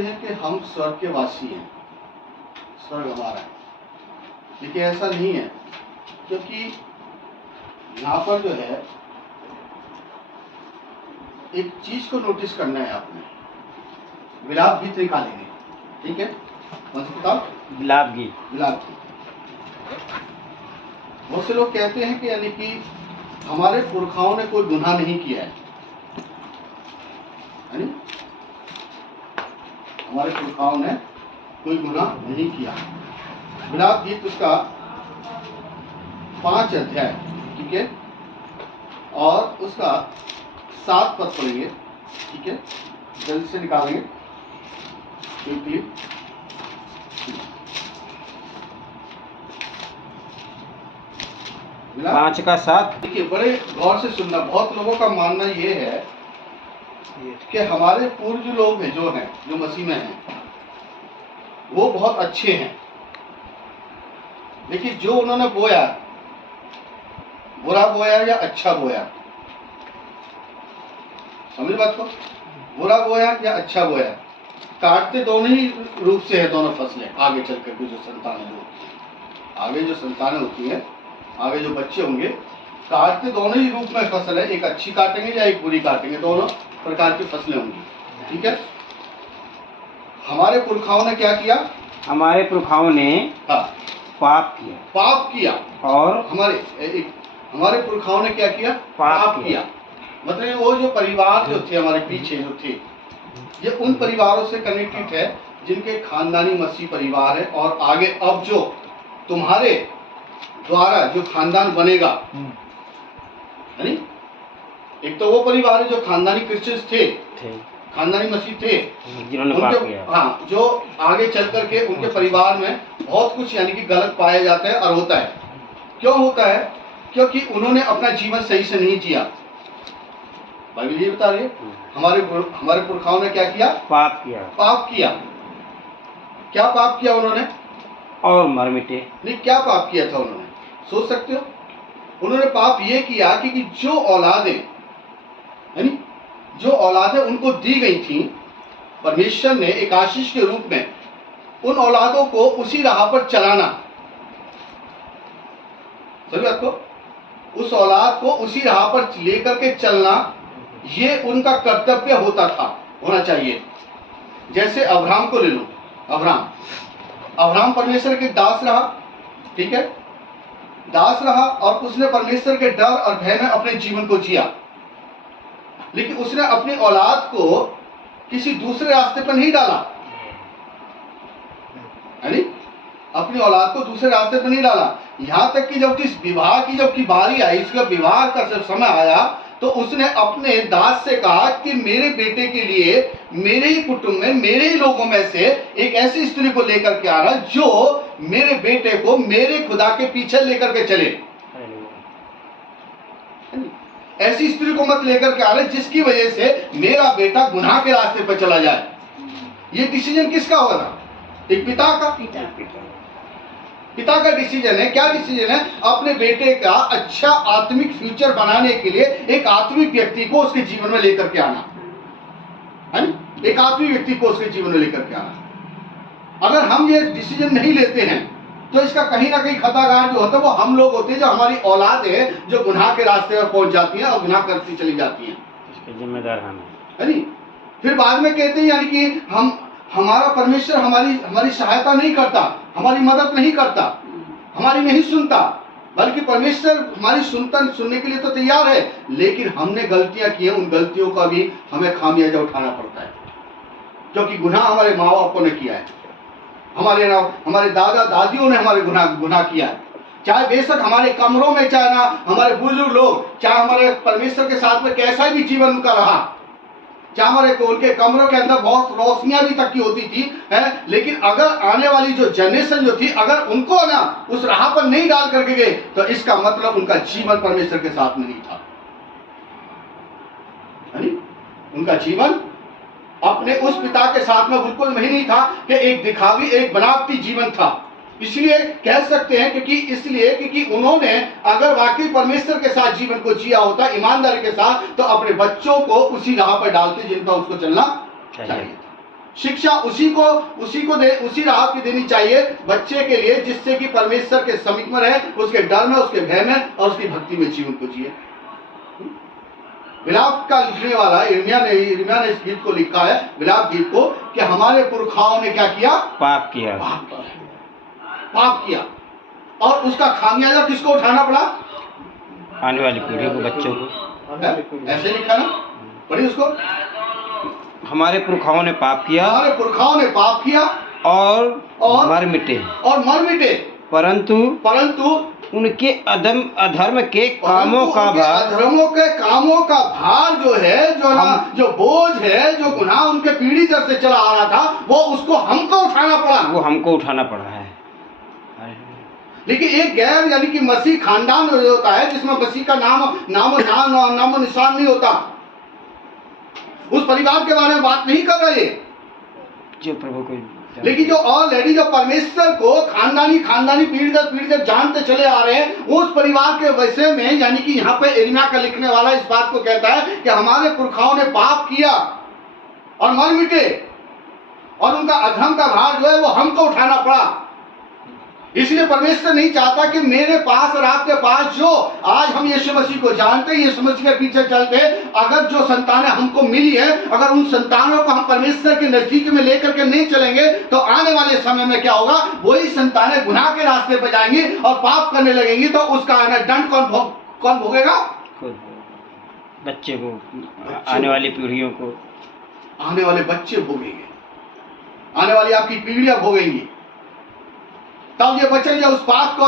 कहते हैं कि हम स्वर्ग के वासी हैं, स्वर्ग हमारा है, लेकिन ऐसा नहीं है, क्योंकि यहाँ पर जो है एक चीज को नोटिस करना है आपने। विलाप गीत निकालेंगे, ठीक है? कौन सी किताब? विलाप गीत। विलाप गीत। बहुत से लोग कहते हैं कि यानी कि हमारे पुरखाओं ने कोई गुनाह नहीं किया है, हमारे पुरखाओं ने कोई गुनाह नहीं किया। विलाप गीत उसका 5 अध्याय, ठीक है, और उसका 7 पद पढ़ेंगे, ठीक है? जल्दी से निकालेंगे क्विकली। मिला? 5 का 7। देखिए, बड़े गौर से सुनना। बहुत लोगों का मानना ये है कि हमारे पूर्व लोग हैं जो मसीह में हैं, वो बहुत अच्छे हैं, लेकिन जो उन्होंने बोया, बुरा बोया या अच्छा बोया, समझ बात को? बुरा बोया या अच्छा बोया, काटते दोनों ही रूप से है दोनों फसलें। आगे चल करके जो संतानें होती हैं, आगे जो संतानें होती हैं, आगे जो बच्चे होंगे, काटते दोनों ही रूप में फसल है, एक अच्छी काटेंगे या एक बुरी काटेंगे, दोनों प्रकार की फसलें होंगी, ठीक है? हमारे पुरखाओं ने क्या किया? हमारे पुरखाओं ने हाँ, पाप किया। पाप किया। और हमारे पुरखाओं ने क्या किया? पाप किया। मतलब वो जो परिवार जो थे हमारे पीछे जो थे, ये उन परिवारों से कनेक्टेड है जिनके खानदानी मसीह परिवार है। और आगे अब जो तुम्हारे द्वारा जो खानदान बनेगा, है नी? एक तो वो परिवार है जो खानदानी क्रिश्चियंस थे, खानदानी मसीह थे, जिन्होंने पाप किया। हाँ, जो आगे चल करके उनके परिवार में बहुत कुछ यानी कि गलत पाया जाता है और होता है। क्यों होता है? क्योंकि उन्होंने अपना जीवन सही से नहीं जिया। बाइबल ये बता रही है, हमारे पुरखाओं ने क्या किया? पाप किया। पाप किया। क्या पाप किया उन्होंने? और मर मिटे। नहीं, क्या पाप किया था उन्होंने? सोच सकते हो? उन्होंने पाप ये किया कि जो औलादें, यानी जो औलादें उनको दी गई थी, परमेश्वर ने एक आशीष के रूप में उन औलादों को उसी राह पर चलाना। समझ आपको? उस औलाद को उसी राह पर लेकर के चलना, ये उनका कर्तव्य होना चाहिए। जैसे अब्राहम को ले लो। अब्राहम परमेश्वर के दास रहा, ठीक है? दास रहा और उसने परमेश्वर के डर और भय में अपने जीवन को जिया, लेकिन उसने अपनी औलाद को किसी दूसरे रास्ते पर नहीं डाला, है नी? अपनी औलाद को दूसरे रास्ते पर नहीं डाला। यहां तक कि जब विवाह की बारी आई, इसका विवाह का जब समय आया, तो उसने अपने दास से कहा कि मेरे बेटे के लिए मेरे ही कुटुंब में, मेरे ही लोगों में से एक ऐसी स्त्री को लेकर के आना जो मेरे बेटे को मेरे खुदा के पीछे लेकर के चले। ऐसी स्त्री को मत लेकर के आना जिसकी वजह से मेरा बेटा गुनाह के रास्ते पर चला जाए। ये डिसीजन किसका होगा? एक पिता का डिसीजन है। क्या डिसीजन है? अपने बेटे का अच्छा आत्मिक फ्यूचर बनाने के लिए एक आत्मिक व्यक्ति को उसके जीवन में लेकर के आना, है ना? एक आत्मिक व्यक्ति को उसके जीवन में लेकर के आना। अगर हम ये डिसीजन नहीं लेते हैं तो इसका कहीं ना कहीं खतागार जो होता है वो हम लोग होते हैं, जो हमारी औलाद है जो गुनाह के रास्ते पर पहुंच जाती है और गुनाह करती चली जाती है। इसके जिम्मेदार हम है नी? फिर बाद में कहते हैं यानी कि हमारा परमेश्वर हमारी सहायता नहीं करता, हमारी मदद नहीं करता, हमारी नहीं सुनता, बल्कि परमेश्वर हमारी सुनने के लिए तो तैयार है, लेकिन हमने गलतियां की हैं, उन गलतियों का भी हमें खामियाजा उठाना पड़ता है, क्योंकि गुनाह हमारे माँ बापों ने किया है, हमारे दादा दादियों ने हमारे गुनाह किया है। चाहे बेशक हमारे कमरों में, चाहे ना हमारे बुजुर्ग लोग, चाहे हमारे परमेश्वर के साथ में कैसा भी जीवन उनका रहा, चाहे हमारे उनके कमरों के अंदर बहुत रोशनियां भी तक की होती थी, है, लेकिन अगर आने वाली जो जनरेशन जो थी, अगर उनको ना उस राह पर नहीं डाल करके गए, तो इसका मतलब उनका जीवन परमेश्वर के साथ में नहीं था, है नी? उनका जीवन अपने उस पिता के साथ में बिल्कुल नहीं था, कि एक दिखावी, एक बनावटी जीवन था। इसलिए कह सकते हैं क्योंकि उन्होंने अगर वाकई परमेश्वर के साथ जीवन को जिया होता ईमानदारी के साथ, तो अपने बच्चों को उसी राह पर डालते जिनका उसको चलना चाहिए था। शिक्षा उसी राह की देनी चाहिए बच्चे के लिए, जिससे कि परमेश्वर के समीप में रहे, उसके डर में, उसके भय में और उसकी भक्ति में जीवन को जिए। विलाप का लिखने वाला यिर्मयाह ने इस गीत को लिखा है, विलाप गीत को, कि हमारे पुरखाओं ने क्या किया? पाप किया। पाप किया। और उसका खामियाजा किसको उठाना पड़ा? आने वाली पीढ़ी को, बच्चों को। ऐसे लिखा ना, पढ़िए उसको। हमारे पुरखाओं ने पाप किया, हमारे पुरखाओं ने पाप किया और मर मिटे, परंतु उनके अधर्म के कामों का भार, अधर्मों के कामों का भार जो है, जो बोझ है, जो गुनाह उनके पीढ़ी दर से चला आ रहा था, वो उसको हमको उठाना पड़ा। वो हमको उठाना पड़ा है। लेकिन एक गैर यानी कि मसीह खानदान जो होता है, जिसमें मसीह का नाम निशान नहीं होता, उस परिवार के बारे में बात नहीं कर रहे जो प्रभु को, लेकिन जो ऑलरेडी जो परमेश्वर को खानदानी पीढ़ी दर जानते चले आ रहे हैं, उस परिवार के विषय में, यानी कि यहाँ पे यिर्मयाह का लिखने वाला इस बात को कहता है कि हमारे पुरखाओं ने पाप किया और मर मिटे, और उनका अधर्म का भार जो है वो हमको उठाना पड़ा। इसलिए परमेश्वर नहीं चाहता कि मेरे पास और आपके पास, जो आज हम यीशु मसीह को जानते हैं, यीशु मसीह के पीछे चलते हैं, अगर जो संतानें हमको मिली है, अगर उन संतानों को हम परमेश्वर के नजदीक में लेकर के नहीं चलेंगे, तो आने वाले समय में क्या होगा? वही संतानें गुनाह के रास्ते पर जाएंगी और पाप करने लगेंगी, तो उसका दंड कौन भोगेगा? बच्चे को, आने वाली पीढ़ियों को, आने वाले बच्चे भोगेंगे, आने वाली आपकी पीढ़ियां भोगेंगी। तब ये बच्चे उस पाप को